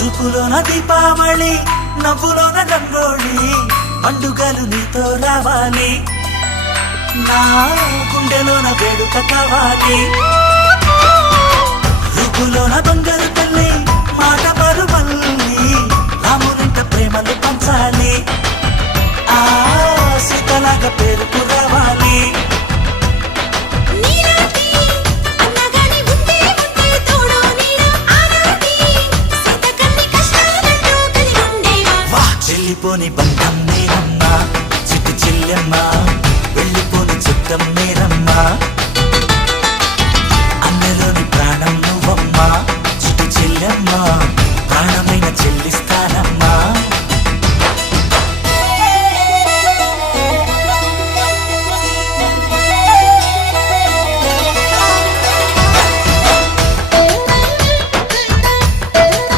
చూపులోన దీపావళి నవ్వులోన రంగోళి పండుగలు నీతో రావాలి నా గుండెలోన వేడుక కావాలి రూపులోన బంగారు తల్లి మాట పరువల్లి రామునింట ప్రేమలు పంచాలి ఆ సీతలాగా పేరుకు రావాలి చెల్లిపోని బంధం